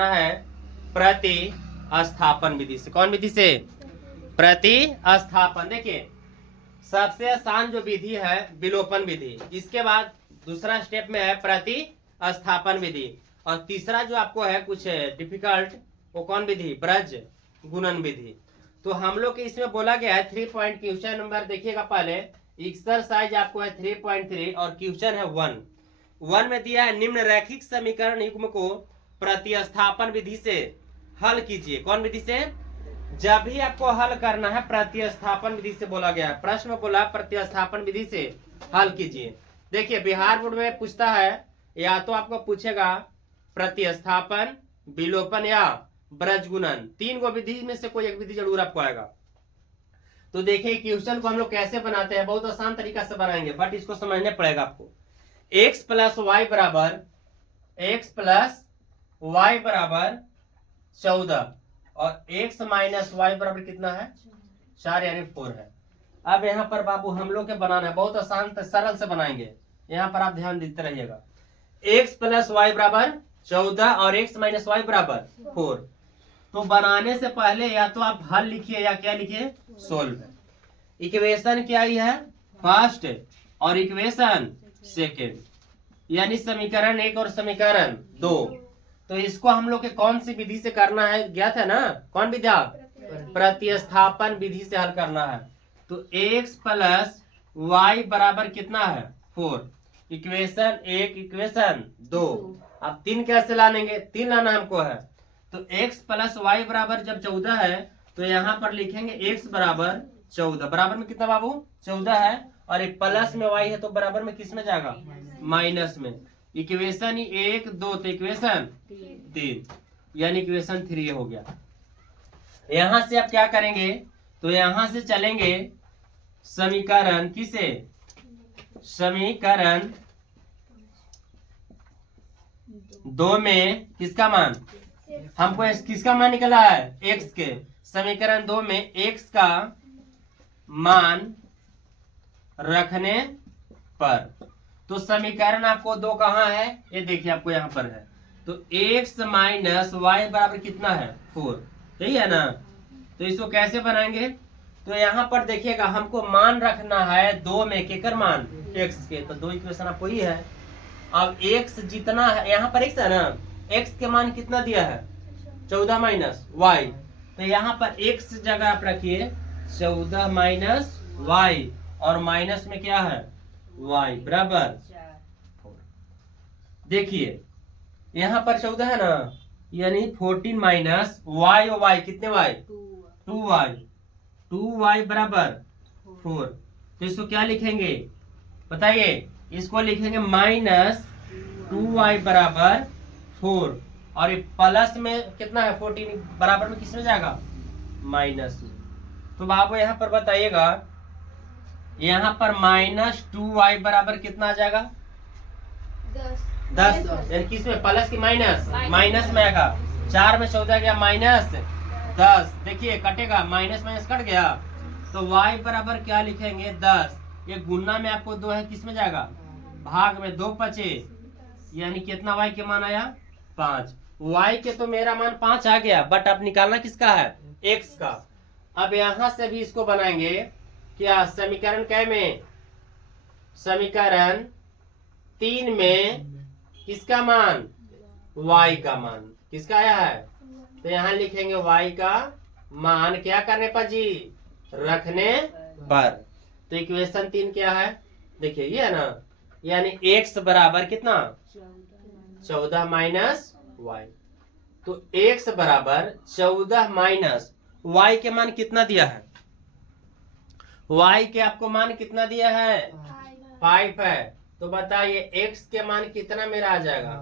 बनाना है प्रतिस्थापन विधि से। कौन विधि से? प्रतिस्थापन। देखिए सबसे आसान जो विधि है विलोपन विधि, इसके बाद दूसरा स्टेप में है प्रतिस्थापन विधि, और तीसरा जो आपको है कुछ डिफिकल्ट, वो कौन विधि? ब्रज गुणन विधि। तो हम लोग के इसमें बोला गया है 3 पॉइंट क्वेश्चन नंबर देखिएगा पहले, एक्सरसाइज आपको है 3.3 और क्वेश्चन है 1 में दिया है निम्न रैखिक समीकरण युग्म को प्रतिस्थापन विधि से हल कीजिए। कौन विधि से? जब भी आपको हल करना है प्रतिस्थापन विधि से बोला गया है। प्रश्न में बोला प्रतिस्थापन विधि से हल कीजिए। देखिए बिहार बोर्ड में पूछता है, या तो आपको पूछेगा प्रतिस्थापन, विलोपन या ब्रज गुणन, 3 गो विधि में से कोई एक विधि जरूर आपको आएगा। तो देखिए क्वेश्चन को हम लोग कैसे बनाते हैं, बहुत आसान तरीका से बनाएंगे, बट इसको समझना पड़ेगा आपको। x प्लस वाई बराबर 14 और x माइनस वाई बराबर कितना है? 4 यानी 4 है। अब यहाँ पर बाबू हम लोग के बनाना है, बहुत आसान सरल से बनाएंगे, यहाँ पर आप ध्यान देते रहिएगा। x प्लस वाई बराबर 14 और x माइनस वाई बराबर 4। तो बनाने से पहले या तो आप हल लिखिए या क्या लिखिए? सोल्व। इक्वेशन क्या ही है? फर्स्ट, और इक्वेशन सेकेंड, यानी समीकरण 1 और समीकरण 2। तो इसको हम लोग के कौन सी विधि से करना है, ज्ञात है ना? कौन विधि? प्रतिस्थापन विधि से हल करना है। तो x प्लस वाई बराबर कितना है? 4। Equation 1 equation 2। अब 3 कैसे लानेंगे? 3 लाना हमको है। तो x प्लस वाई बराबर जब 14 है तो यहाँ पर लिखेंगे x बराबर 14, बराबर में कितना बाबू? 14 है, और एक प्लस में y है तो बराबर में किस में जाएगा? माइनस में। इक्वेशन 1 2 तो इक्वेशन 3, यानी इक्वेशन 3 हो गया। यहां से आप क्या करेंगे? तो यहां से चलेंगे समीकरण किसे? समीकरण 2 में किसका मान? हमको किसका मान निकला है? x के। समीकरण 2 में x का मान रखने पर, तो समीकरण आपको 2 कहाँ है? ये देखिए आपको यहाँ पर है। तो x माइनस वाई बराबर कितना है? 4, यही है ना? तो इसको कैसे बनाएंगे? तो यहाँ पर देखिएगा हमको मान रखना है 2 में, केकर मान? x के। तो 2 इक्वेशन आपको ही है। अब x जितना है, यहाँ पर x है ना, x के मान कितना दिया है? 14 माइनस वाई। तो यहाँ पर x जगह आप रखिए 14 माइनस वाई, और माइनस में क्या है? y बराबर 4। देखिए यहाँ पर 14 है ना, यानी 14 माइनस वाई, और y कितने y? 2y बराबर 4। तो इसको क्या लिखेंगे बताइए? इसको लिखेंगे माइनस 2y बराबर 4, और प्लस में कितना है? 14, बराबर में किस में जाएगा? माइनस में। तो बाबू यहाँ पर बताइएगा, यहाँ पर माइनस 2y बराबर कितना आ जाएगा? 10। यानी किस में? प्लस की माइनस? माइनस में आएगा। 4 में 14 गया माइनस 10। देखिए कटेगा, माइनस माइनस कट गया, तो y बराबर क्या लिखेंगे? 10। ये गुना में आपको 2 है, किस में जाएगा? भाग में। 2 25, यानी कितना y के मान आया? 5। y के तो मेरा मान 5 आ गया, बट अब निकालना किसका है? x का। अब यहां से भी इसको बनाएंगे क्या? समीकरण कै में? समीकरण 3 में किसका मान? y का मान। किसका आया है? तो यहाँ लिखेंगे y का मान क्या करने पर जी? रखने पर। तो इक्वेशन 3 क्या है? देखिए ये है ना, यानी x बराबर कितना? 14 माइनस वाई। तो x बराबर 14 माइनस y के मान कितना दिया है? y के आपको मान कितना दिया है? 5 है। तो बताइए x के मान कितना मेरा आ जाएगा?